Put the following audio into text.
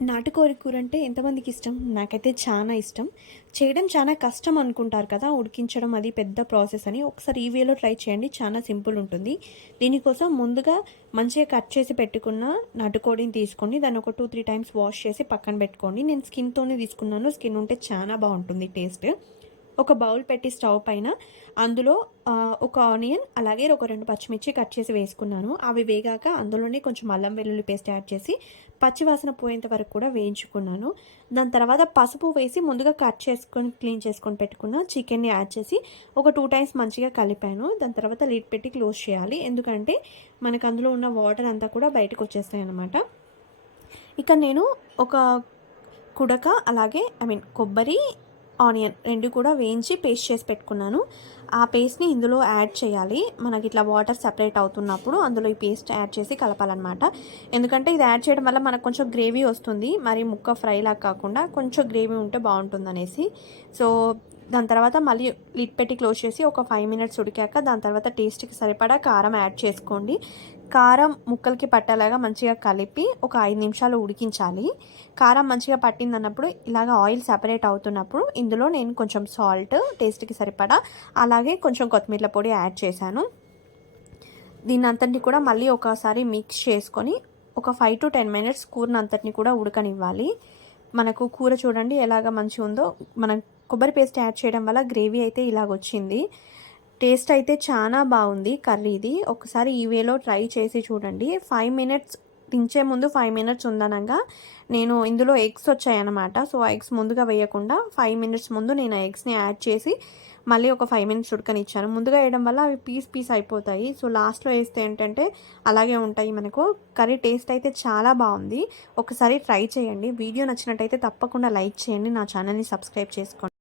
నాటుకోడి కూర అంటే ఎంతమందికి ఇష్టం? నాకైతే చానా ఇష్టం. చేయడం చానా కష్టం అనుకుంటారు కదా! ఉడికించడం అది పెద్ద ప్రాసెస్ అని. ఒకసారి ఈ వేలో ట్రై చేయండి. చానా సింపుల్ ఉంటుంది. దీనికోసం ముందుగా మంచిగా కట్ చేసి పెట్టుకున్న నాటుకోడిని తీసుకోండి. దాన్ని ఒక 2, 3 టైమ్స్ వాష్ చేసి పక్కన పెట్టుకోండి. నేను స్కిన్‌తోనే తీసుకున్నాను. స్కిన్ ఉంటే చానా బావుంటుంది టేస్ట్. ఒక బౌల్ పెట్టి స్టవ్ పైన అందులో ఒక ఆనియన్ అలాగే ఒక 2 పచ్చిమిర్చి కట్ చేసి వేసుకున్నాను. అవి వేగాక అందులోనే కొంచెం అల్లం వెల్లుల్లి పేస్ట్ యాడ్ చేసి పచ్చి వాసన పోయేంత వరకు కూడా వేయించుకున్నాను. దాని తర్వాత పసుపు వేసి ముందుగా కట్ చేసుకొని క్లీన్ చేసుకొని పెట్టుకున్న చికెన్‌ని యాడ్ చేసి ఒక 2 టైమ్స్ మంచిగా కలిపాను. దాని తర్వాత లిడ్ పెట్టి క్లోజ్ చేయాలి. ఎందుకంటే మనకు అందులో ఉన్న వాటర్ అంతా కూడా బయటకొచ్చేస్తాయన్నమాట. ఇక నేను ఒక కుడక అలాగే కొబ్బరి, ఆనియన్ 2 కూడా వేయించి పేస్ట్ చేసి పెట్టుకున్నాను. ఆ పేస్ట్‌ని ఇందులో యాడ్ చేయాలి. మనకిట్లా వాటర్ సెపరేట్ అవుతున్నప్పుడు అందులో ఈ పేస్ట్ యాడ్ చేసి కలపాలనమాట. ఎందుకంటే ఇది యాడ్ చేయడం వల్ల మనకు కొంచెం గ్రేవీ వస్తుంది. మరి ముక్క ఫ్రైలాగా కాకుండా కొంచెం గ్రేవీ ఉంటే బావుంటుందనేసి. సో, దాని తర్వాత మళ్ళీ లిడ్ పెట్టి క్లోజ్ చేసి ఒక 5 మినిట్స్ ఉడికాక దాని తర్వాత టేస్ట్‌కి సరిపడా కారం యాడ్ చేసుకోండి. కారం ముక్కలకి పట్టేలాగా మంచిగా కలిపి ఒక 5 నిమిషాలు ఉడికించాలి. కారం మంచిగా పట్టిందన్నప్పుడు ఇలాగ ఆయిల్ సెపరేట్ అవుతున్నప్పుడు ఇందులో నేను కొంచెం సాల్ట్ టేస్ట్‌కి సరిపడా అలాగే కొంచెం కొత్తిమీర పొడి యాడ్ చేశాను. దీన్నంతటిని కూడా మళ్ళీ ఒకసారి మిక్స్ చేసుకొని ఒక 5-10 మినిట్స్ కూరనంతటిని కూడా ఉడకనివ్వాలి. మనకు కూర చూడండి ఎలాగ మంచిగుందో. మనం కొబ్బరి పేస్ట్ యాడ్ చేయడం వల్ల గ్రేవీ అయితే ఇలాగొచ్చింది. టేస్ట్ అయితే చానా బావుంది కర్రీది. ఒకసారి ఈ వేలో ట్రై చేసి చూడండి. 5 మినిట్స్ దించే ముందు 5 మినిట్స్ ఉందనంగా నేను ఇందులో ఎగ్స్ వచ్చాయన్నమాట. సో, ఆ ఎగ్స్ ముందుగా వేయకుండా 5 మినిట్స్ ముందు నేను ఆ ఎగ్స్‌ని యాడ్ చేసి మళ్ళీ ఒక 5 మినిట్స్ ఉడకనిచ్చాను. ముందుగా వేయడం వల్ల అవి పీస్ పీస్ అయిపోతాయి. సో, లాస్ట్‌లో ఏస్తే ఏంటంటే అలాగే ఉంటాయి మనకు. కర్రీ టేస్ట్ అయితే చాలా బావుంది. ఒకసారి ట్రై చేయండి. వీడియో నచ్చినట్టయితే తప్పకుండా లైక్ చేయండి. నా ఛానల్‌ని సబ్స్క్రైబ్ చేసుకోండి.